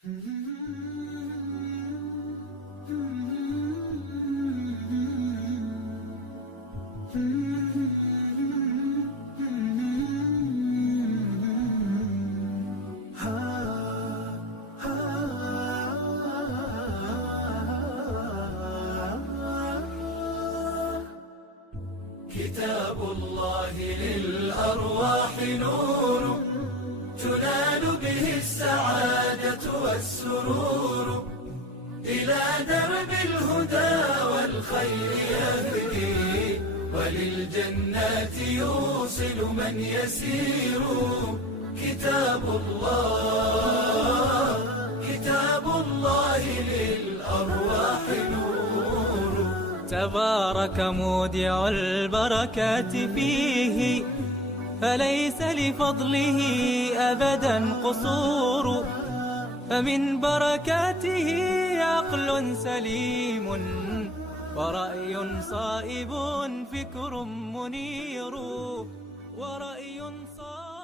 كتاب الله للأرواح نور، تنال به السعادة والسرور، إلى درب الهدى والخير يهدي، وللجنات يوصل من يسير. كتاب الله للأرواح نور. تبارك مودع البركات فيه، فليس لفضله أبدا قصور. فمن بركاته عقل سليم، ورأي صائب، فكر منير، ورأي صائب.